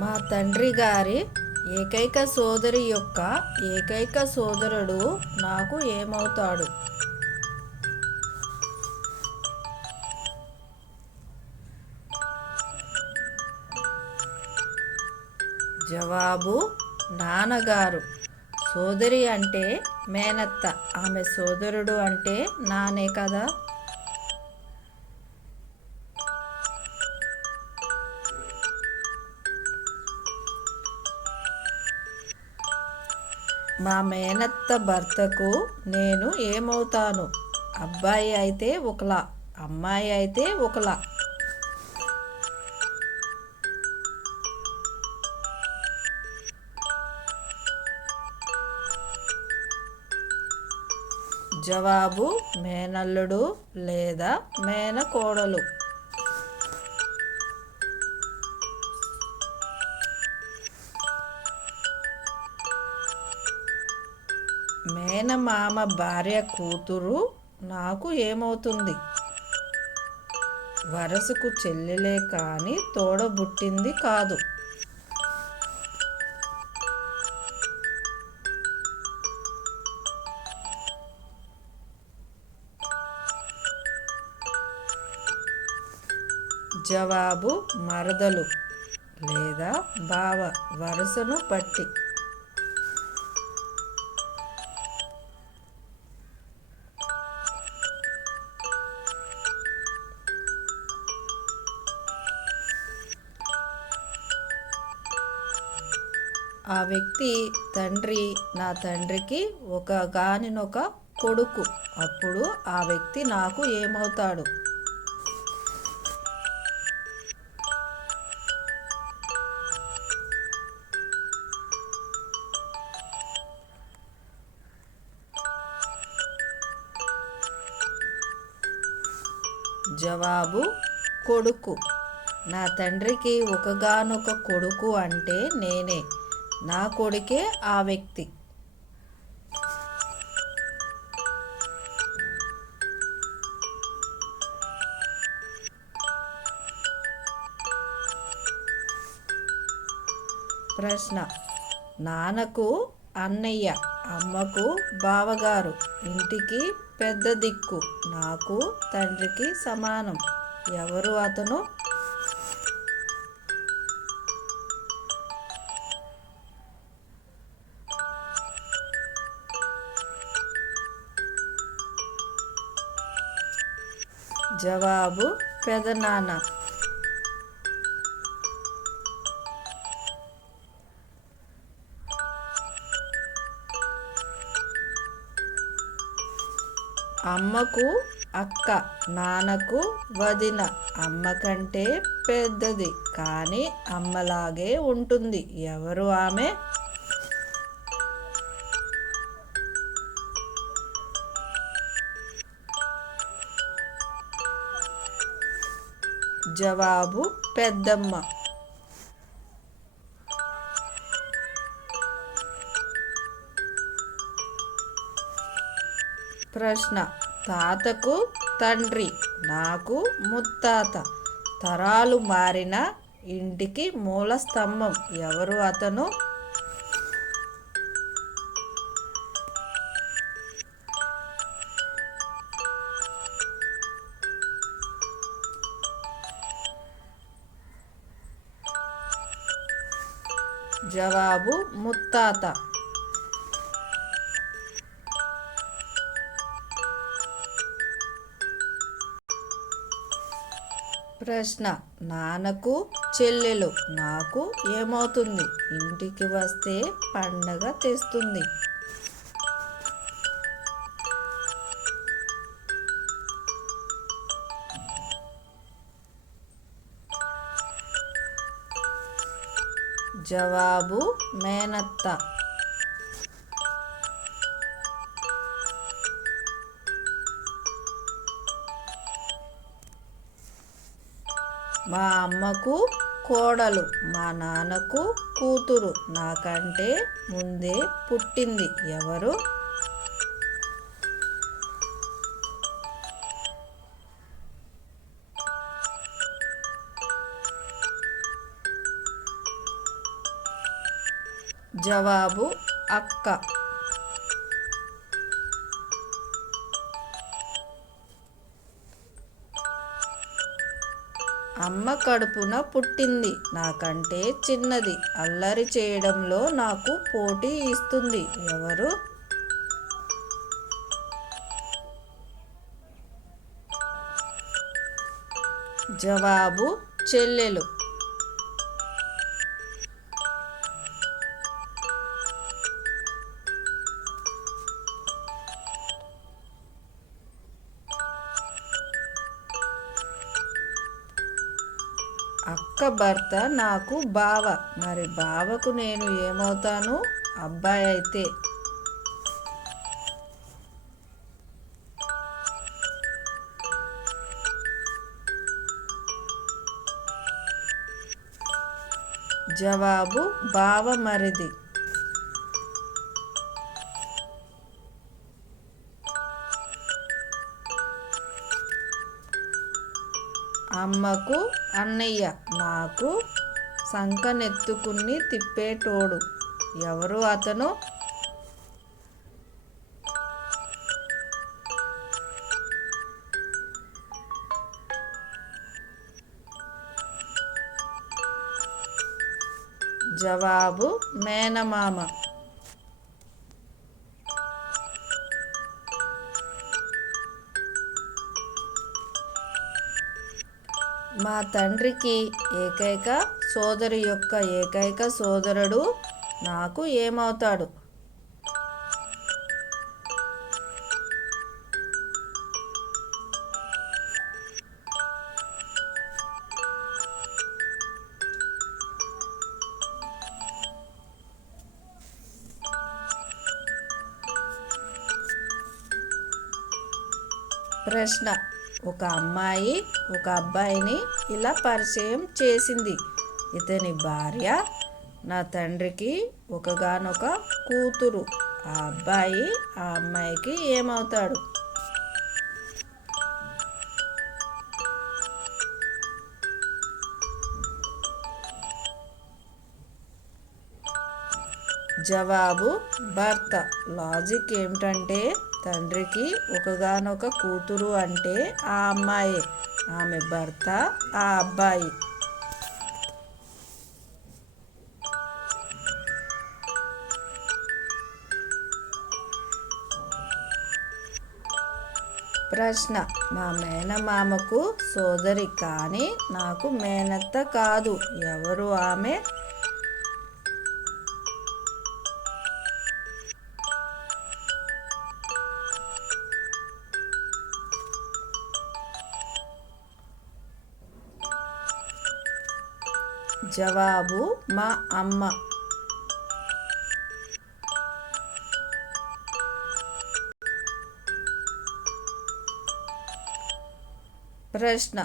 మా తండ్రి గారి ఏకైక సోదరి యొక్క ఏకైక సోదరుడు నాకు ఏమవుతాడు? జవాబు: నాన్నగారు. సోదరి అంటే మేనత్త, ఆమె సోదరుడు అంటే నానే కదా. మా మేనత్త భర్తకు నేను ఏమవుతాను? అబ్బాయి అయితే ఒకలా, అమ్మాయి అయితే ఒకలా. జవాబు: మేనల్లుడు లేదా మేనకోడలు. మేనమామ భార్య కూతురు నాకు ఏమవుతుంది? వరసకు చెల్లెలే కానీ తోడబుట్టింది కాదు. జవాబు: మరదలు లేదా బావ, వరుసను బట్టి. ఆ వ్యక్తి తండ్రి. నా తండ్రికి ఒకగానొక కొడుకు. అప్పుడు ఆ వ్యక్తి నాకు ఏమవుతాడు? జవాబు: కొడుకు. నా తండ్రికి ఒకగానొక కొడుకు అంటే నేనే. నా కొడుకే ఆ వ్యక్తి. ప్రశ్న: నాన్నకు అన్నయ్య, అమ్మకు బావగారు, ఇంటికి పెద్ద దిక్కు, నాకు తండ్రికి సమానం. ఎవరు అతను? జవాబు: పెదనాన్న. అమ్మకు అక్క, నాన్నకు వదిన. అమ్మ కంటే పెద్దది కానీ అమ్మలాగే ఉంటుంది. ఎవరు ఆమె? జవాబు: పెద్దమ్మ. ప్రశ్న: తాతకు తండ్రి, నాకు ముత్తాత. తరాలు మారిన ఇంటికి మూల స్తంభం. ఎవరు అతను? జవాబు: ముత్తాత. ప్రశ్న: నాన్నకు చెల్లెలు, నాకు ఏమవుతుంది? ఇంటికి వస్తే పండగ తెస్తుంది. జవాబు: మేనత్త. మా అమ్మకు కోడలు, మా నాన్నకు కూతురు, నాకంటే ముందే పుట్టింది. ఎవరు? జవాబు అక్క. అమ్మ కడుపున పుట్టింది, నాకంటే చిన్నది, అల్లరి చేయడంలో నాకు పోటీ ఇస్తుంది, ఎవరు? జవాబు చెల్లెలు. అక్క భర్త నాకు బావ, మరి బావకు నేను ఏమవుతాను? అబ్బాయి అయితే. జవాబు బావమరిది. అమ్మకు అన్నయ్య, నాకు సంకనెత్తుకుని తిప్పేటోడు, ఎవరు అతను? జవాబు మేనమామ. మా తండ్రికి ఏకైక సోదరి యొక్క ఏకైక సోదరుడు నాకు ఏమవుతాడు? ప్రశ్న: ఒక అమ్మాయి ఒక అబ్బాయిని ఇలా పరిచయం చేసింది. ఇతని భార్య నా తండ్రికి ఒకగానొక కూతురు. ఆ అబ్బాయి ఆ అమ్మాయికి ఏమవుతాడు? జవాబు భర్త. లాజిక్ ఏమిటంటే తండ్రికి ఒకగానొక కూతురు అంటే ఆ అమ్మాయి, ఆమె భర్త ఆ అబ్బాయి. ప్రశ్న: మా మేనమామకు సోదరి కానీ నాకు మేనత్త కాదు, ఎవరు ఆమె? జవాబు మా అమ్మ. ప్రశ్న: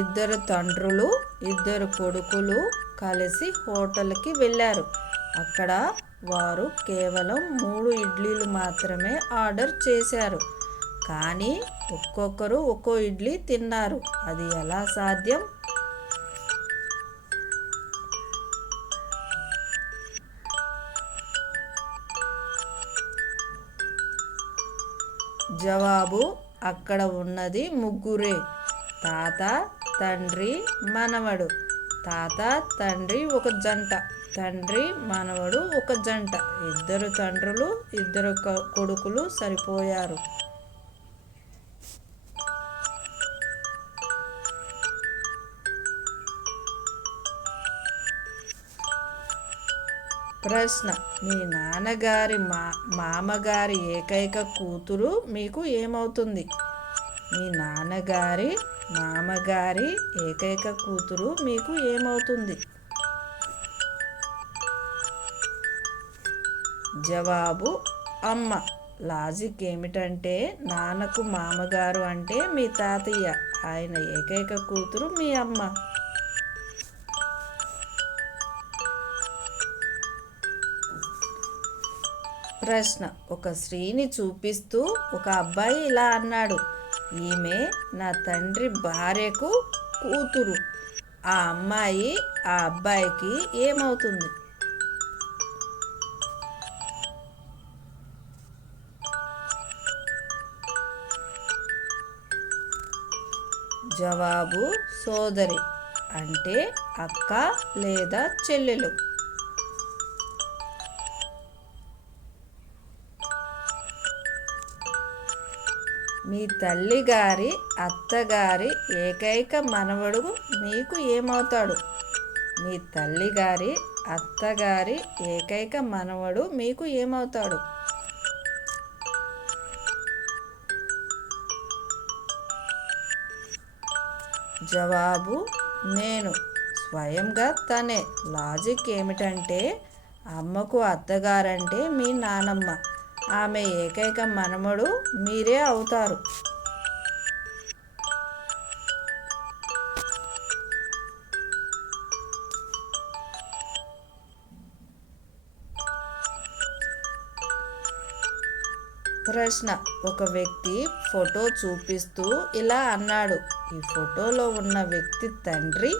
ఇద్దరు తండ్రులు ఇద్దరు కొడుకులు కలిసి హోటల్కి వెళ్ళారు. అక్కడ వారు కేవలం 3 ఇడ్లీలు మాత్రమే ఆర్డర్ చేశారు, కానీ ఒక్కొక్కరు ఒక్కో ఇడ్లీ తిన్నారు. అది ఎలా సాధ్యం? జవాబు అక్కడ ఉన్నది ముగ్గురే, తాత, తండ్రి, మనవడు. తాత తండ్రి ఒక జంట, తండ్రి మనవడు ఒక జంట. ఇద్దరు తండ్రులు ఇద్దరు కొడుకులు సరిపోయారు. ప్రశ్న: మీ నాన్నగారి మామగారి ఏకైక కూతురు మీకు ఏమవుతుంది? మీ నాన్నగారి మామగారి ఏకైక కూతురు మీకు ఏమవుతుంది? జవాబు అమ్మ. లాజిక్ ఏమిటంటే నాన్నకు మామగారు అంటే మీ తాతయ్య, ఆయన ఏకైక కూతురు మీ అమ్మ. ప్రశ్న: ఒక స్త్రీని చూపిస్తూ ఒక అబ్బాయి ఇలా అన్నాడు, ఈమె నా తండ్రి భార్యకు కూతురు. ఆ అమ్మాయి ఆ అబ్బాయికి ఏమవుతుంది? జవాబు సోదరి అంటే అక్క లేదా చెల్లెలు. మీ తల్లిగారి అత్తగారి ఏకైక మనవడు మీకు ఏమవుతాడు? మీ తల్లిగారి అత్తగారి ఏకైక మనవడు మీకు ఏమవుతాడు? జవాబు నేను, స్వయంగా తనే. లాజిక్ ఏమిటంటే అమ్మకు అత్తగారంటే మీ నానమ్మ, ఆమె ఏకైక మనమడు మీరే అవుతారు. ప్రశ్న: ఒక వ్యక్తి ఫోటో చూపిస్తూ ఇలా అన్నాడు, ఈ ఫోటోలో ఉన్న వ్యక్తి తండ్రి.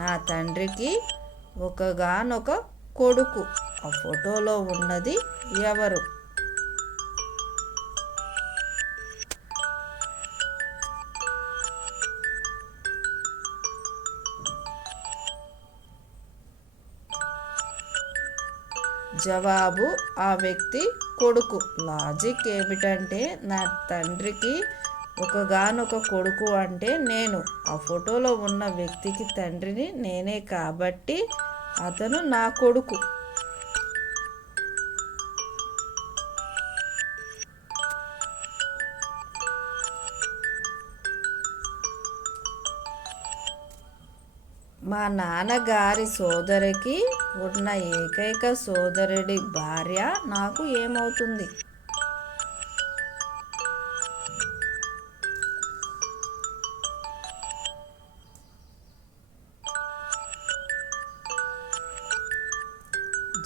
నా తండ్రికి ఒకగానొక కొడుకు. ఆ ఫోటోలో ఉన్నది ఎవరు? జవాబు ఆ వ్యక్తి కొడుకు. లాజిక్ ఏమిటంటే నా తండ్రికి ఒకగానొక కొడుకు అంటే నేను. ఆ ఫోటోలో ఉన్న వ్యక్తికి తండ్రిని నేనే కాబట్టి అతను నా కొడుకు. మా నాన్నగారి సోదరికి ఉన్న ఏకైక సోదరుడి భార్య నాకు ఏమవుతుంది?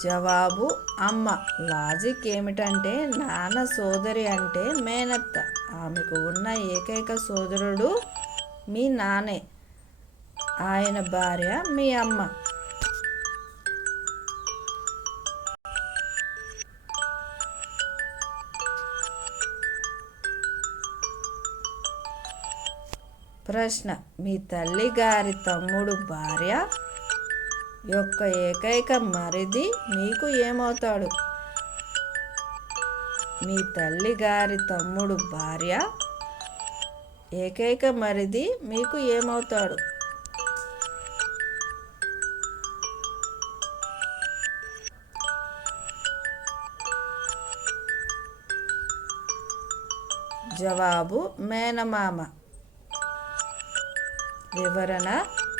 జవాబు అమ్మ. లాజిక్ ఏమిటంటే నాన్న సోదరి అంటే మేనత్త, ఆమెకు ఉన్న ఏకైక సోదరుడు మీ నాన్నే, ఆయన భార్య మీ అమ్మ. ప్రశ్న: మీ తల్లిగారి తమ్ముడు భార్య యొక్క ఏకైక మరిది మీకు ఏమవుతాడు? మీ తల్లిగారి తమ్ముడు భార్య ఏకైక మరిది మీకు ఏమవుతాడు? జవాబు మేనమామ. వివరణ: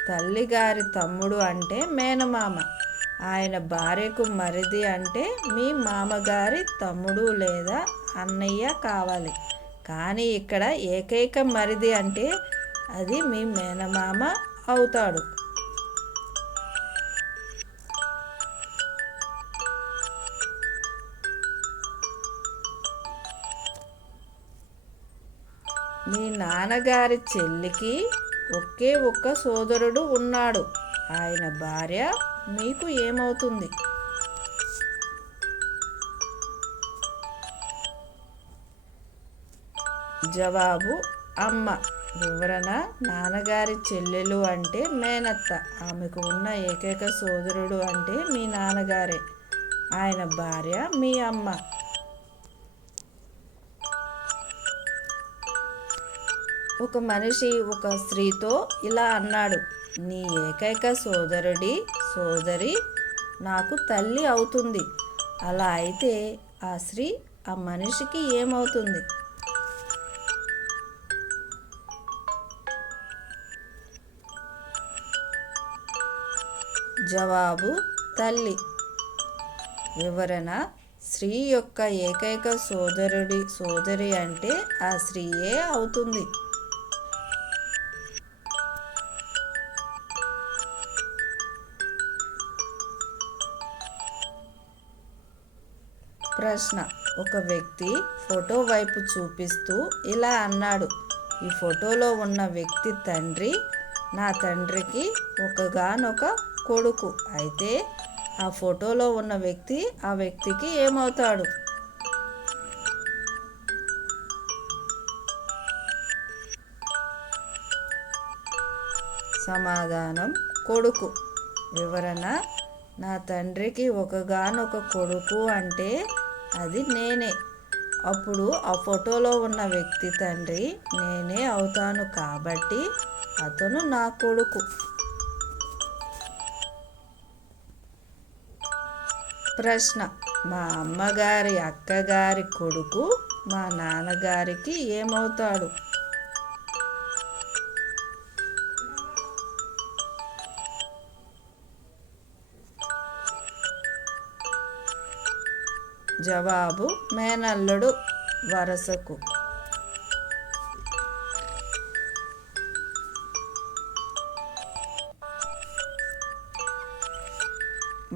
తల్లిగారి తమ్ముడు అంటే మేనమామ, ఆయన భార్యకు మరిది అంటే మీ మామగారి తమ్ముడు లేదా అన్నయ్య కావాలి. కానీ ఇక్కడ ఏకైక మరిది అంటే అది మీ మేనమామ అవుతాడు. మీ నాన్నగారి చెల్లికి ఒకే ఒక్క సోదరుడు ఉన్నాడు, ఆయన భార్య మీకు ఏమవుతుంది? జవాబు అమ్మ. వివరణ: నాన్నగారి చెల్లెలు అంటే మేనత్త, ఆమెకు ఉన్న ఏకైక సోదరుడు అంటే మీ నాన్నగారే, ఆయన భార్య మీ అమ్మ. ఒక మనిషి ఒక స్త్రీతో ఇలా అన్నాడు, నీ ఏకైక సోదరి నాకు తల్లి అవుతుంది. అలా అయితే ఆ స్త్రీ ఆ మనిషికి ఏమవుతుంది? జవాబు తల్లి. వివరణ: స్త్రీ యొక్క ఏకైక సోదరి అంటే ఆ స్త్రీయే అవుతుంది. ప్రశ్న: ఒక వ్యక్తి ఫోటో వైపు చూపిస్తూ ఇలా అన్నాడు, ఈ ఫోటోలో ఉన్న వ్యక్తి తండ్రి. నా తండ్రికి ఒకగానొక కొడుకు. అయితే ఆ ఫోటోలో ఉన్న వ్యక్తి ఆ వ్యక్తికి ఏమవుతాడు? సమాధానం కొడుకు. వివరణ: నా తండ్రికి ఒకగానొక కొడుకు అంటే అది నేనే. అప్పుడు ఆ ఫోటోలో ఉన్న వ్యక్తి తండ్రి నేనే అవుతాను కాబట్టి అతను నా కొడుకు. ప్రశ్న: మా అమ్మగారి అక్కగారి కొడుకు మా నాన్నగారికి ఏమవుతాడు? జవాబు: మేనల్లుడు వరసకు.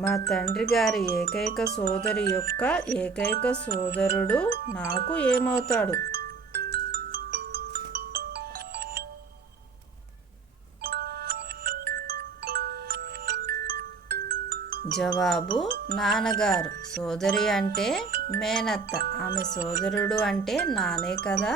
మా తండ్రి గారి ఏకైక సోదరి యొక్క ఏకైక సోదరుడు నాకు ఏమవుతాడు? జవాబు: నాన్నగారు. సోదరి అంటే మేనత్త, ఆమె సోదరుడు అంటే నానే కదా.